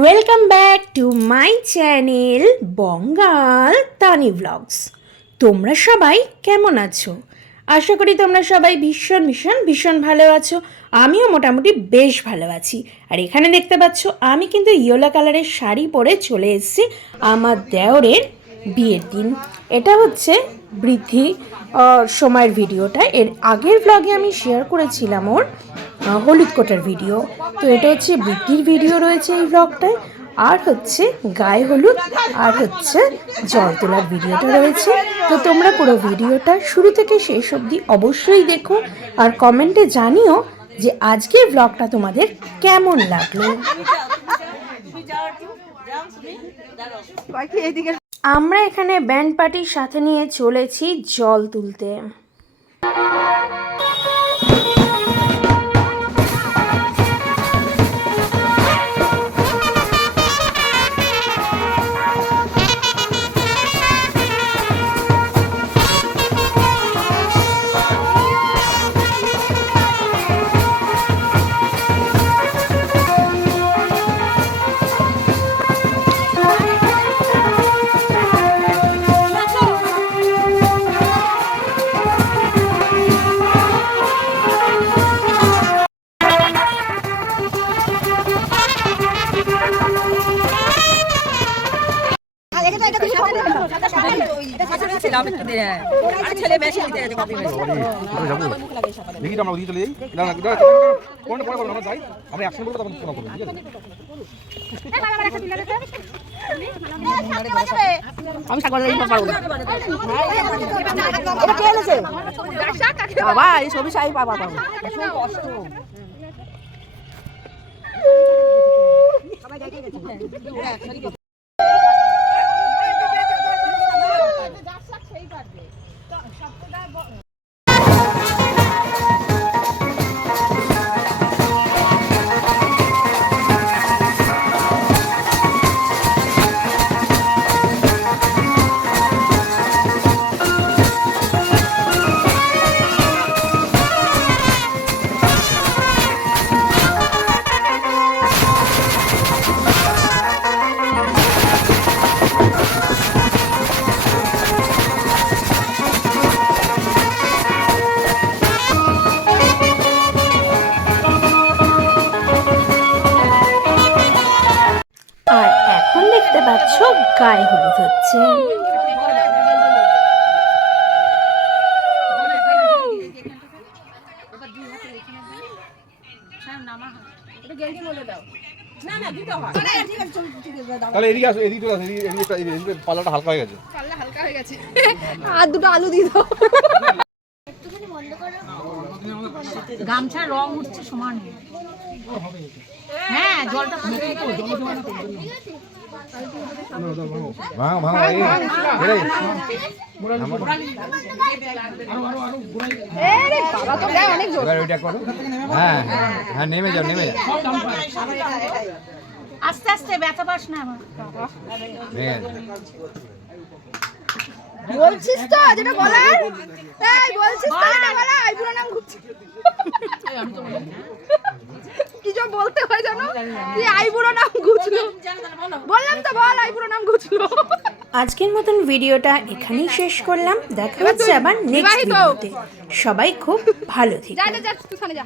Welcome back to my channel Bangal Tani vlogs. তোমরা সবাই কেমন আছো? আশা করি তোমরা সবাই ভীষণ ভালো আছো। আমিও মোটামুটি বেশ ভালো আছি। আর এখানে দেখতে পাচ্ছ আমি কিন্তু ইয়েলো কালারের শাড়ি পরে চলে এসেছি আমার দেওরের বিয়ের দিন। এটা হচ্ছে বৃদ্ধি সময়ের ভিডিওটা। এর আগের ব্লগে আমি শেয়ার করেছিলাম ওর হলুদ কোটার ভিডিও। তো এটা হচ্ছে বৃদ্ধির ভিডিও রয়েছে এই ব্লগটায়, আর হচ্ছে গায়ে হলুদ আর হচ্ছে জল তোলার ভিডিওটা রয়েছে। তো তোমরা পুরো ভিডিওটা শুরু থেকে শেষ অবধি অবশ্যই দেখো, আর কমেন্টে জানিও যে আজকের ব্লগটা তোমাদের কেমন লাগলো। আমরা এখানে ব্যান্ড পার্টির সাথে নিয়ে চলেছি জল তুলতে। বাবা এই ছবি সাই বাবা আর এখন দেখতে পাচ্ছ গায়ে হলুদ হচ্ছে। তাহলে এদিকে আসো, এদিকে চলে আসো, এদিকে পাল্লাটা হালকা হয়ে গেছে। পাল্লা হালকা হয়ে গেছে। আর দুটো আলু দিয়ে দাও। গামছার রং উঠছে সমান। হ্যাঁ জলটা নেমে যাও আস্তে আস্তে ব্যথা পাস না আমার। বলছিস তো যেটা বলার, এই বলছিস তো যেটা বলা, আইবুড়ো নাম ঘুরছে। কি যে বলতে হয় জানো, কি আইবুড়ো নাম ঘুরলো, বললাম তো বল আইবুড়ো নাম ঘুরলো। আজকের মতন ভিডিওটা এখানেই শেষ করলাম। দেখা হচ্ছে আবার নেক্সট ভিডিওতে। সবাই খুব ভালো থেকো। যা